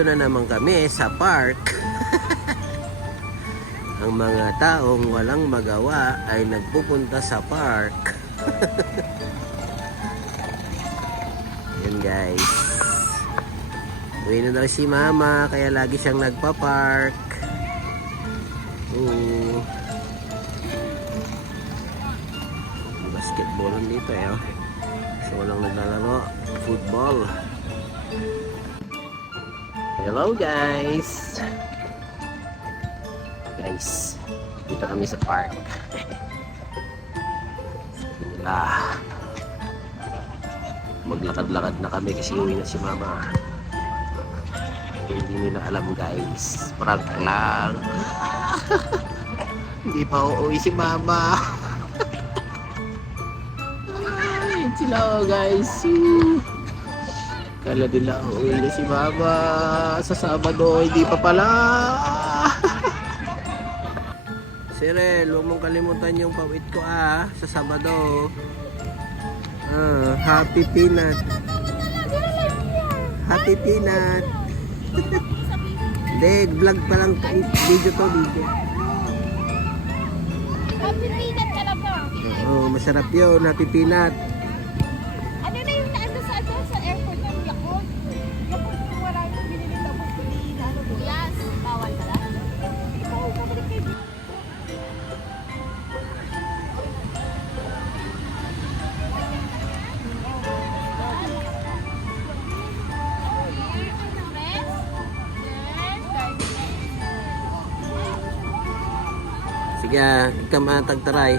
Nandito na naman kami sa park. Ang mga taong walang magawa ay nagpupunta sa park. Yan guys. Uwi na daw si mama kaya lagi siyang nagpa-park. Basketball dito eh. So walang naglalaro. Football. Hello guys. Dito kami sa park. Maglakad-lakad na kami kasi uwi na si mama. Hindi nila alam guys, prank lang. Hindi pa uuwi si mama. Ay, sila guys. Kala nila uuwi na si mama sa Sabado, hindi pa pala. Sirel, huwag mong kalimutan yung pawit ko sa Sabado. Happy Peanut. Happy Peanut. Hindi, vlog pa lang. Video to, video. Happy Peanut talaga. Masarap yun, Happy Peanut. Ano na yung naano sa airport ng Yakult? Yakult yung maraming binili tapos hindi na ano doon. Yes, bawal pala. Oo, pabalik kayo. Sige, ikaw matagtaray.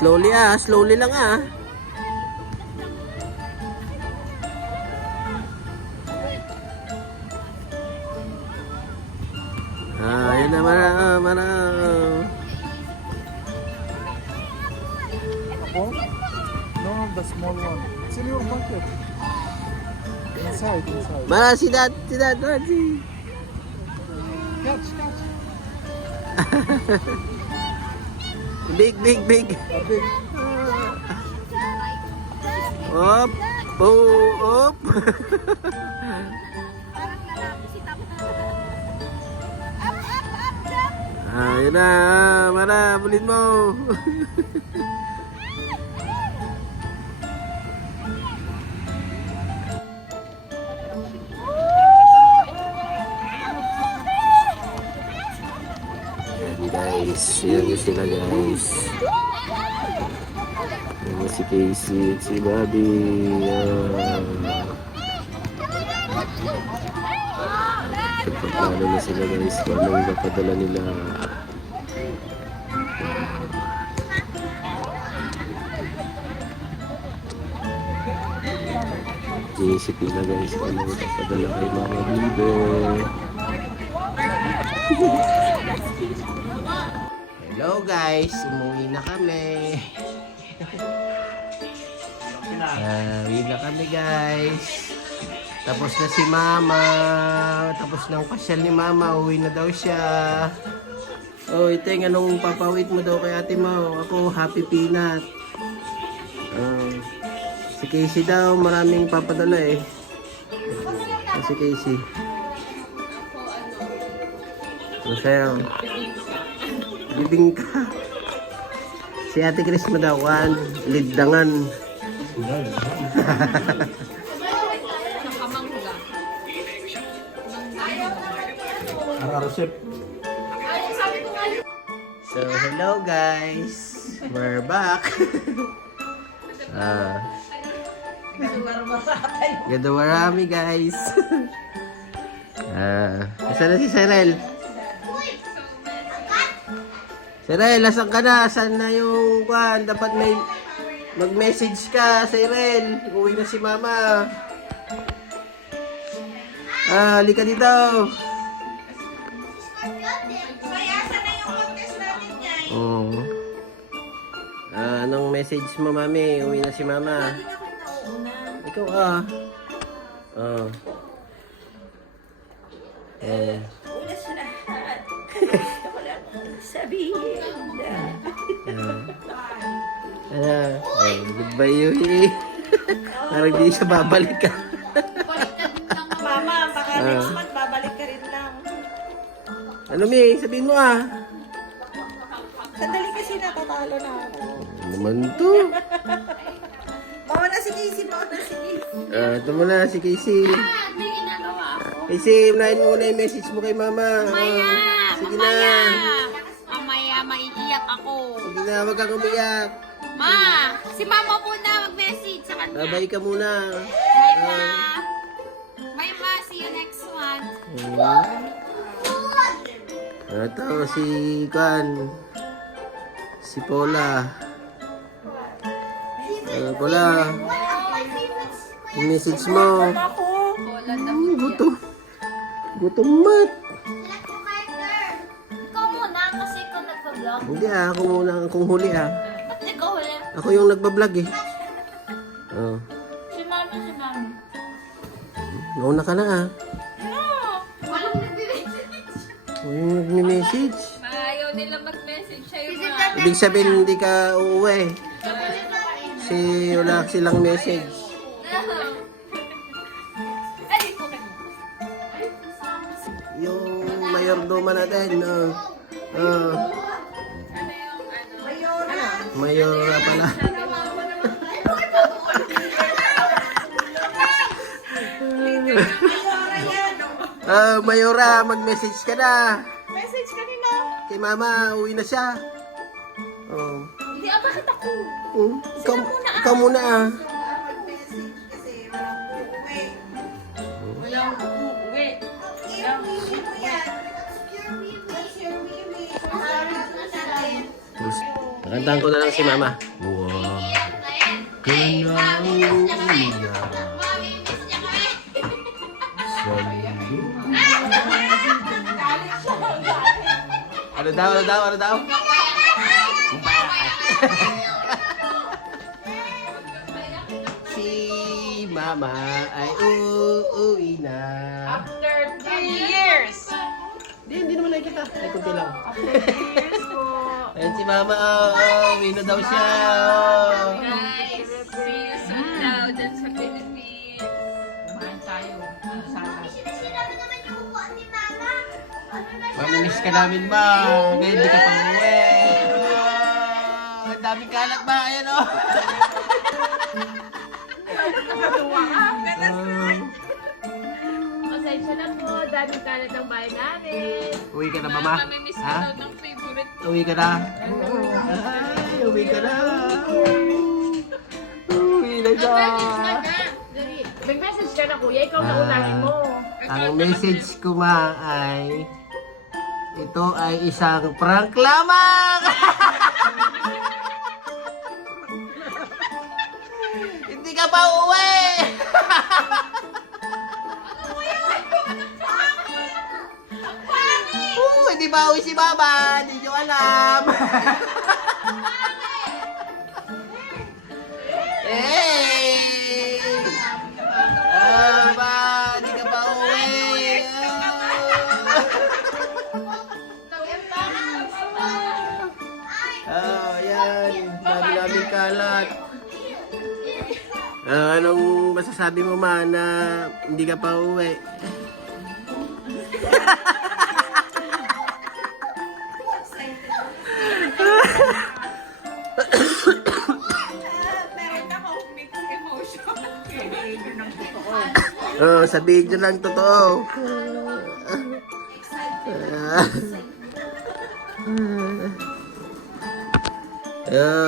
Slowly slowly lang Yan na, mana. No, the small one. It's in your bucket. Inside. Mana, si dad. Catch. Big. A big. Op. Op. Yun na. Mana, bulin mo. Yan sila guys. Yan si Casey at si Bobby. Pagpapalo na sila guys. Anong napadala nila. Iisip nila guys. Anong napadala kay Mama Bibe. Hello guys, umuwi na kami. Uwi na kami guys. Tapos na si mama. Tapos na ang pasyal ni mama. Uwi na daw siya. Iteng, anong papawit mo daw kay ate mo? Ako, Happy Peanut. Si Casey daw, maraming papadala eh. Si Casey. Masaya. Bibing ka. Si Ate Chris Madawan, liddangan. So, hello guys. We're back. Gadawarami guys. Saan na si Cyril? Cyril, asan ka na? Saan na yung kwan? Dapat may mag-message ka, Cyril. Uwi na si mama. Halika dito. Anong message mo, mami? Uwi na si mama. Ikaw Una sa lahat, wala akong sabihin. Goodbye, Yui. Parang di siya babalik ka. Mama, baka next month babalik ka rin lang. Ano, Mi? Sabihin mo ah. Sandali kasi natatalo na ako. Ano naman to? Bawa na si Casey, bawa na si Casey. Ito mo na, si Casey. May ginagawa ako. Casey, unahin mo na yung message mo kay Mama. Sige na. Mamaya, maiiyak ako. Sige na, wag kang umiyak. Ma, si Mama muna mag-message sa kanya. Babay ka muna. Bye, Ma. Bye, Ma. See you next month. Ito, si Kan. Si Paula. Paula. Yung message mo. Gutom. Gutom mat. Ikaw muna kasi ikaw nagpa-vlog. Hindi ako muna akong huli Ba't ikaw wala? Ako yung nagbablog eh. Si Mama, si Mama. Nauna ka na Walang nag-message. Yung nagme-message. Ayaw nila mag-message sa'yo, Ma. Ibig sabihin hindi ka uuwi. Kasi wala silang message. Yung mayordoma natin. Mayora pala. Mayora, mag-message ka na. Message kanina. Kay Mama, uwi na siya. Hindi, bakit ako? Ikaw muna ah. Mag-message kasi walang uuwi. Walang uuwi. Nakantahan ko na lang si Mama. Wow. Ano daw? Ano daw? Si Mama ay uuwi na. After 3 years. Hindi naman nakikita. Ay, kunti lang. Years po. Ayan si Mama. Uwi na daw siya. Guys, see you soon now dyan sa Philippines. Kumain tayo. Mamimiss ka namin ba? Ngayon di ka pa uwi. Ang daming kalat ba? Ayan o. Pasensya na po. Daming kalat ang bahay namin. Uwi ka na, Mama? Mamimiss ko Ha? daw ng favorite. Uwi ka na? Ay, uwi ka na. Uwi na siya. Mag-message ka na, kuya. Ikaw na unahin mo. Ang message ko ma ay ito ay isang prank lamang. Hindi ka pa uwi. Hindi ba uwi si Mama? Hindi nyo alam. Hey! Ba, hindi ka pa uwi. Ayan. Dami namin kalat. Anong masasabi mo ma na hindi ka pa uwi? Meron akong mixed emotion. Sa video lang totoo.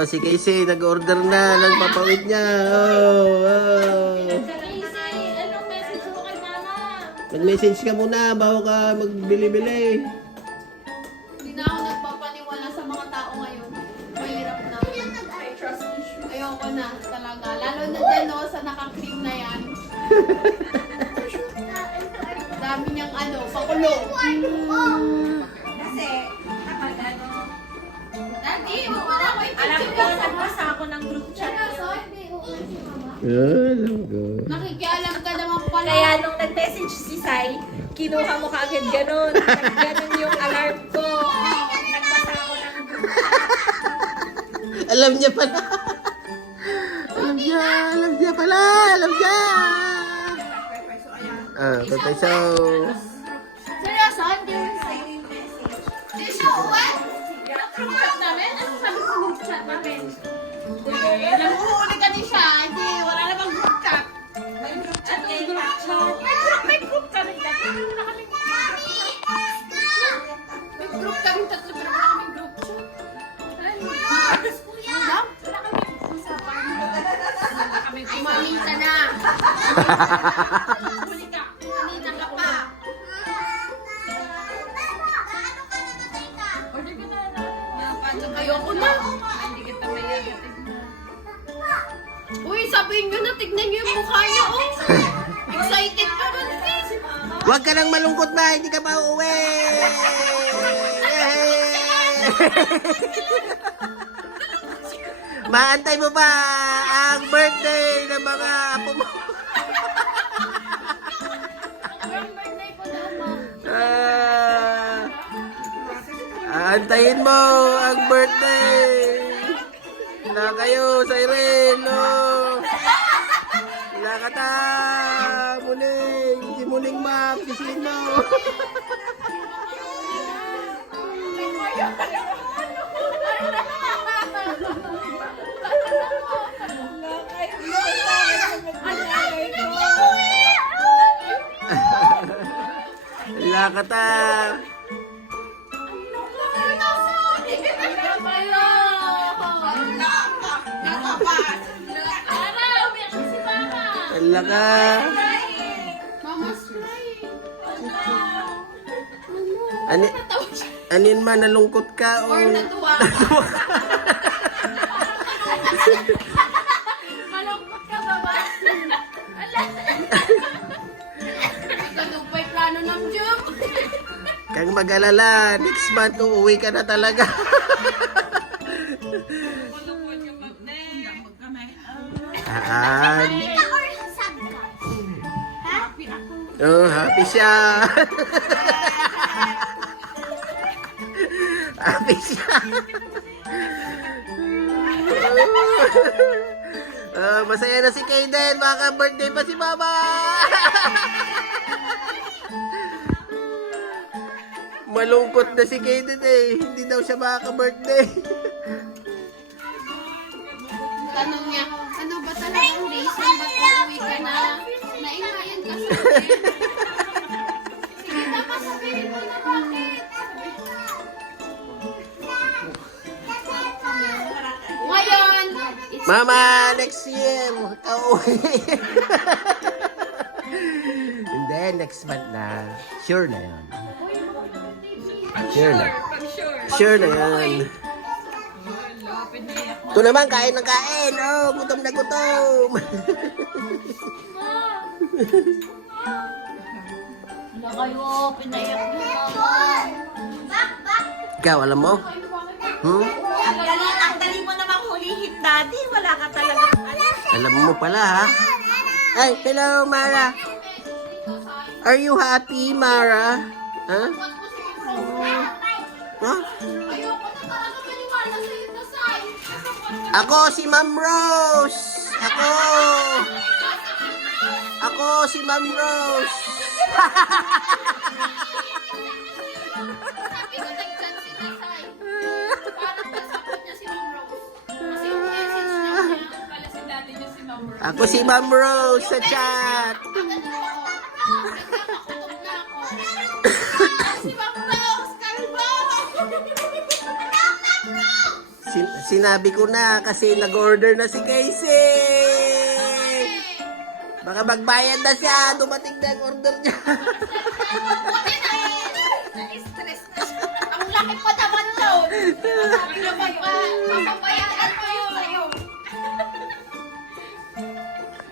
Si Casey nag-order na ng papawid niya. Anong message mo kay Mama? Mag-message ka muna bago ka magbili-bili. Hindi na ako nagpapaniwala sa mga tao ngayon. Mahirap na. May trust issue. Ayoko na talaga. Lalo na dyan no, sa naka-cream na yan. Dami niyang pakulo. Kasi, kapag Daddy, huwag mo na ako alam ko, nagbasa ako ng group chat. Nakikialam ka naman pala. Kaya nung nag-message si Sai, kinuha mo kaagad ganun. Ganun yung alarm ko. Nagbasa ako ng group chat. Alam niya pala. Love ya pala! Love ya! Tatay so. Seryoso? Hindi mo sa'yo yung message. Hindi siya uwan? Group chat namin? Ano sabi ko group chat namin? Naguhuli ka din siya. Hindi, wala namang group chat. May group chat kayo. May group chat. May group kami. May group kami tatlo pero wala kaming group chat. Kuya! Wala kaming usapan. Wala kaming umaminta na. Huli ka. Kanina ka pa. Order ka na. Ayoko na. Hindi kita mayayatin. Uy, sabihin nyo na, tignan nyo yung mukha niya, oh. Excited pa rin, si Mama. Huwag ka nang malungkot ba, hindi ka pa uuwi! Maantay mo ba ang birthday ng mga apo mo? Ang birthday ko daw, Mom. Aantayin mo ang birthday na kayo sa Irene, no? Wala ka ta! Muling! Si Muling Ma'am! Kisihin mo! Wala ka ta! Wala ka! Anin man, nalungkot ka o... Natuwa. Malungkot ka ba ba? Ikadumpay plano ng job. Kang mag-alala, next month uuwi ka na talaga. Happy Oh, happy siya. Happy siya. Masaya na si Kaden. Maka-birthday pa si Mama. Malungkot na si Kaden eh. Hindi daw siya makaka-birthday. Tanong niya, ano ba talagang reason ba't uuwi ka na? Naimayan ka sa akin. Sige, dapat sabihin mo na bakit. Ngayon, it's Mama, next year. Uuwi. Hindi, next month na. Sure na yun. Sure na. Pag sure. Sure na yan. Ito naman, kain ng kain. Oh, gutom na gutom. Wala kayo, pinayak niyo naman. Ikaw, alam mo? Ang dali mo namang hulihin, Daddy. Wala ka talaga. Alam mo pala, ha? Ay, hello, Mara. Are you happy, Mara? Ha? Huh? Ayoko na talaga maniwala sa iyo na sa'yo. Ako si Ma'am Rose. Ako si Ma'am Rose. Sabi ko nag-chat si Nasay. Parang nasakot niya si Ma'am Rose. Kasi yung message niya Pala si daddy niya si Ma'am Rose. Ako si Ma'am Rose sa chat. agad ako. Nagkakakutok na ako. Si Ma'am Rose, kalbo! Sinabi ko na kasi nag-order na si Casey. Baka magbayad na siya. Dumating na ang order niya. Buti na-stress na siya. Ang laki pa naman doon. Sabi naman pa, papabayaan ko yun sa'yo.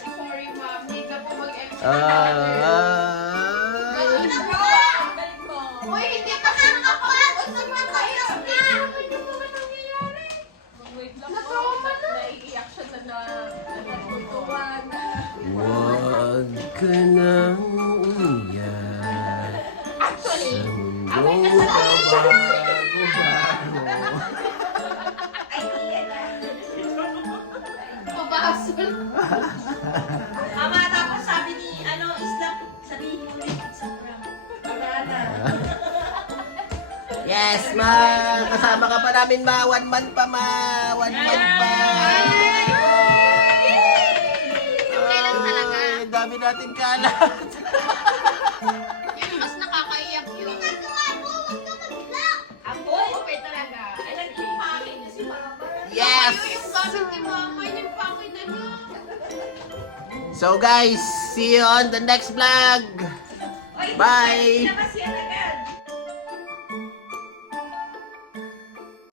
Sorry, ma'am. Hindi ka po mag-extra. Uy, hindi pa ka nakapagod. Nagpapayos na. Wait lang po. Naiiyak siya na natutuwan. Huwag ka nang umiyak sa mundong kabago-bago. Pabasol. Mama, tapos sabi ni, Isla, sabihin mo ulit sa prank. Yes, ma! Kasama ka pa namin, ma. 1 month pa, ma. 1 month pa. Kailan talaga? Ay, dami natin kalat. Yun, mas nakakaiyak yun. Ako? Okay talaga. Alam yung pangin niya si Mama. Yes! Yung gamit ni mama, yung pakit na niya. So guys, see you on the next vlog. Oy, Bye! labas